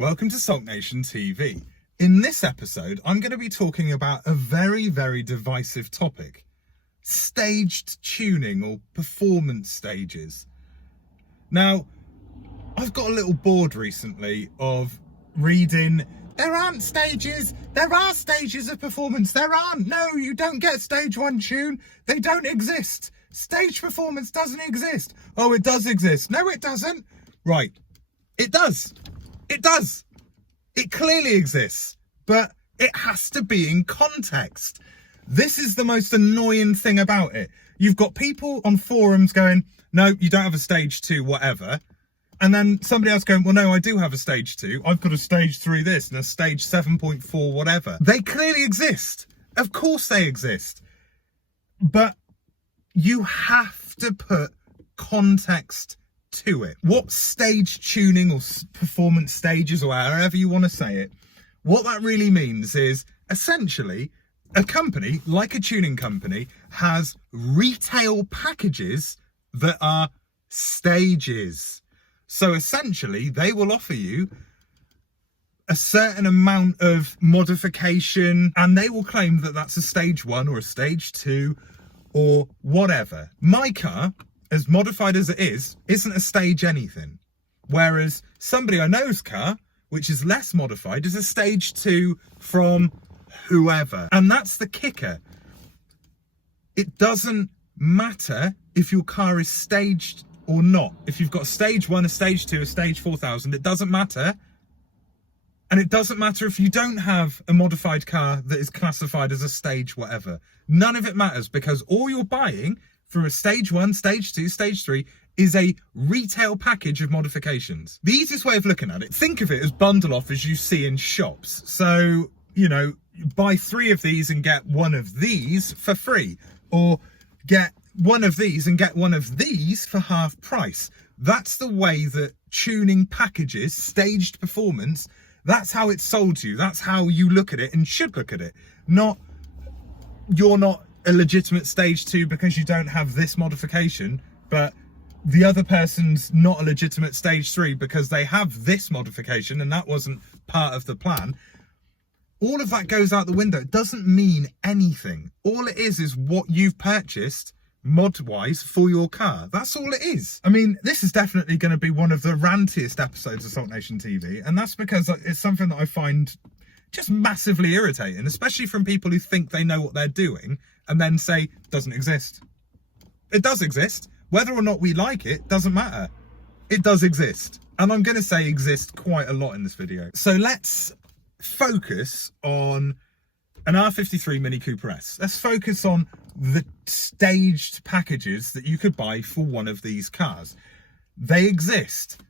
welcome to SULKNATIONtv. In this episode, I'm going to be talking about a very, very divisive topic. Staged tuning or performance stages. Now, I've got a little bored recently of reading, there aren't stages, there are stages of performance, there aren't. No, you don't get stage one tune, they don't exist. Stage performance doesn't exist. Oh, it does exist. No, it doesn't. Right, it does. It does. It clearly exists, but it has to be in context. This is the most annoying thing about it. You've got people on forums going, no, you don't have a stage 2, whatever. And then somebody else going, well, no, I do have a stage 2. I've got a stage 3 this and a stage 7.4, whatever. They clearly exist. Of course they exist. But you have to put context to it. What stage tuning or performance stages, or however you want to say it, what that really means is essentially a company, like a tuning company, has retail packages that are stages. So essentially they will offer you a certain amount of modification and they will claim that that's a stage 1 or a stage 2 or whatever. My car, as modified as it is, isn't a stage anything. Whereas somebody I know's car, which is less modified, is a stage 2 from whoever. And that's the kicker. It doesn't matter if your car is staged or not. If you've got a stage 1, a stage 2, a stage 4000, it doesn't matter. And it doesn't matter if you don't have a modified car that is classified as a stage whatever. None of it matters, because all you're buying for a stage 1, stage 2, stage 3 is a retail package of modifications. The easiest way of looking at it, think of it as bundle offers you see in shops. So, you know, buy 3 of these and get 1 of these for free, or get 1 of these and get 1 of these for half price. That's the way that tuning packages, staged performance, that's how it's sold to you. That's how you look at it and should look at it. Not, you're not a legitimate stage 2 because you don't have this modification, but the other person's not a legitimate stage 3 because they have this modification and that wasn't part of the plan. All of that goes out the window. It doesn't mean anything. All it is what you've purchased mod-wise for your car. That's all it is. I mean, this is definitely going to be one of the rantiest episodes of SULKNATIONtv, and that's because it's something that I find just massively irritating, especially from people who think they know what they're doing and then say, doesn't exist. It does exist. Whether or not we like it, doesn't matter. It does exist. And I'm going to say exist quite a lot in this video. So let's focus on an R53 Mini Cooper S. Let's focus on the staged packages that you could buy for one of these cars. They exist.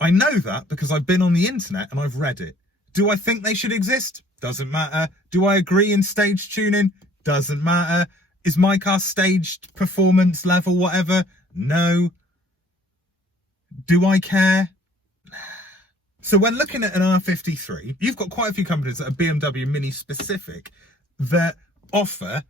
I know that because I've been on the internet and I've read it. Do I think they should exist? Doesn't matter. Do I agree in stage tuning? Doesn't matter. Is my car staged performance level whatever? No. Do I care? So when looking at an R53, you've got quite a few companies that are BMW Mini specific that offer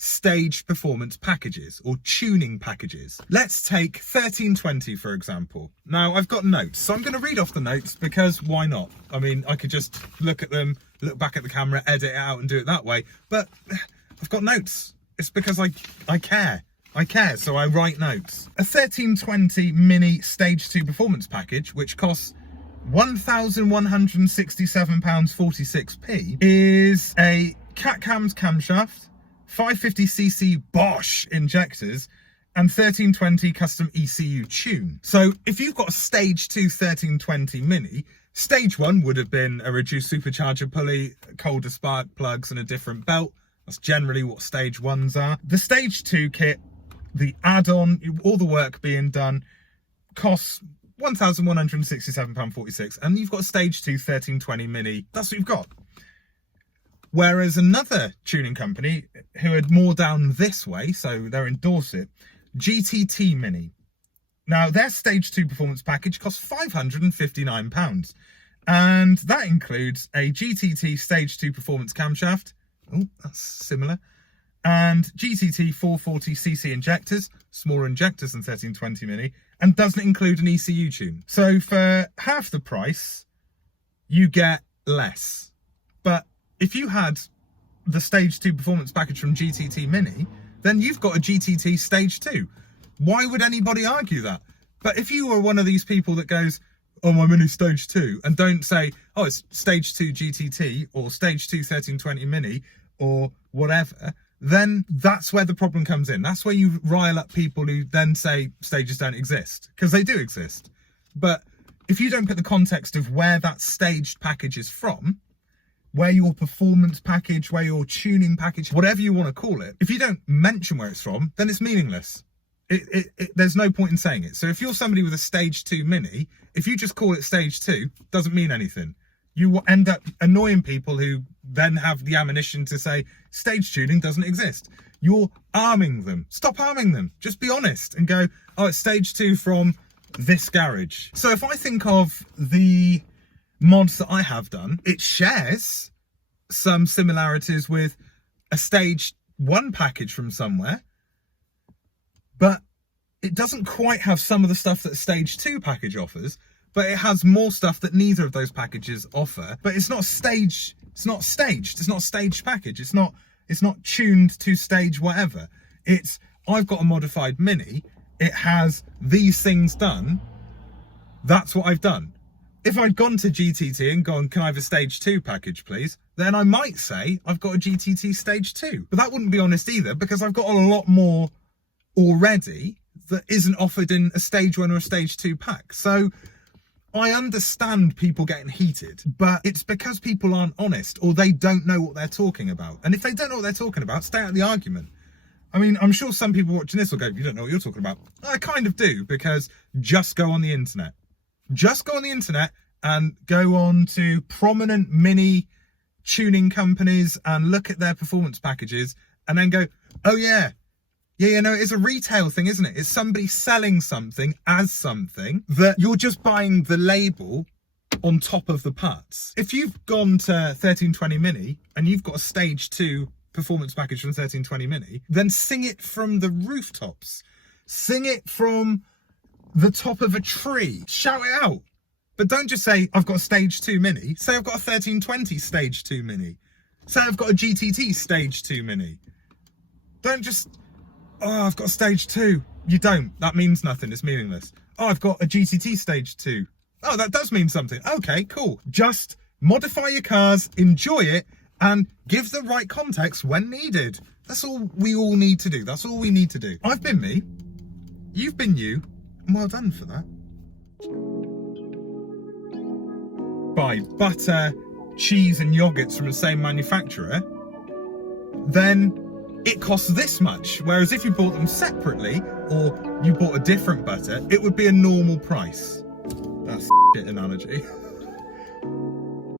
staged performance packages or tuning packages. Let's take 1320 for example. Now I've got notes, so I'm going to read off the notes because why not? I mean, I could just look at them, look back at the camera, edit it out and do it that way, but I've got notes. It's because I care. I care, so I write notes. A 1320 Mini Stage 2 performance package, which costs £1,167.46, is a cat cams camshaft, 550cc Bosch injectors, and 1320 custom ECU tune. So if you've got a stage 2 1320 Mini, stage 1 would have been a reduced supercharger pulley, colder spark plugs and a different belt. That's generally what stage 1s are. The stage 2 kit, the add-on, all the work being done, costs £1,167.46, and you've got a stage 2 1320 Mini. That's what you've got. Whereas another tuning company who are more down this way, so they're in Dorset, GTT Mini. Now their stage 2 performance package costs £559, and that includes a GTT stage 2 performance camshaft. Oh, that's similar. And GTT 440cc injectors, smaller injectors than 1320 Mini, and doesn't include an ECU tune. So for half the price, you get less. But if you had the stage 2 performance package from GTT Mini, then you've got a GTT stage 2. Why would anybody argue that? But if you were one of these people that goes, oh, my Mini stage 2, and don't say, oh, it's stage 2 GTT or stage 2 1320 Mini or whatever, then that's where the problem comes in. That's where you rile up people who then say stages don't exist, because they do exist. But if you don't put the context of where that staged package is from, where your performance package, where your tuning package, whatever you want to call it, if you don't mention where it's from, then it's meaningless. There's no point in saying it. So if you're somebody with a stage 2 Mini, if you just call it stage 2, doesn't mean anything. You will end up annoying people who then have the ammunition to say stage tuning doesn't exist. You're arming them. Stop arming them. Just be honest and go, oh, it's stage 2 from this garage. So if I think of the mods that I have done, it shares some similarities with a stage 1 package from somewhere, but it doesn't quite have some of the stuff that stage 2 package offers, but it has more stuff that neither of those packages offer. But it's not staged. It's not staged. It's not a staged package. It's not tuned to stage whatever. I've got a modified Mini. It has these things done. That's what I've done. If I'd gone to GTT and gone, can I have a stage 2 package, please? Then I might say I've got a GTT stage 2. But that wouldn't be honest either, because I've got a lot more already that isn't offered in a stage 1 or a stage 2 pack. So I understand people getting heated, but it's because people aren't honest or they don't know what they're talking about. And if they don't know what they're talking about, stay out of the argument. I mean, I'm sure some people watching this will go, you don't know what you're talking about. I kind of do, because just go on the internet. Just go on the internet and go on to prominent Mini tuning companies and look at their performance packages and then go, oh yeah, no, it's a retail thing, isn't it? It's somebody selling something as something that you're just buying the label on top of the parts. If you've gone to 1320 Mini and you've got a stage 2 performance package from 1320 Mini, then sing it from the rooftops. Sing it from the top of a tree. Shout it out. But don't just say, I've got a stage 2 Mini. Say I've got a 1320 stage 2 Mini. Say I've got a GTT stage 2 Mini. Don't just, oh, I've got a stage 2. You don't. That means nothing. It's meaningless. Oh, I've got a GTT stage 2. Oh, that does mean something. Okay, cool. Just modify your cars, enjoy it, and give the right context when needed. That's all we all need to do. That's all we need to do. I've been me. You've been you. And well done for that. Buy butter, cheese and yogurts from the same manufacturer, then it costs this much. Whereas if you bought them separately or you bought a different butter, it would be a normal price. That's a shit analogy.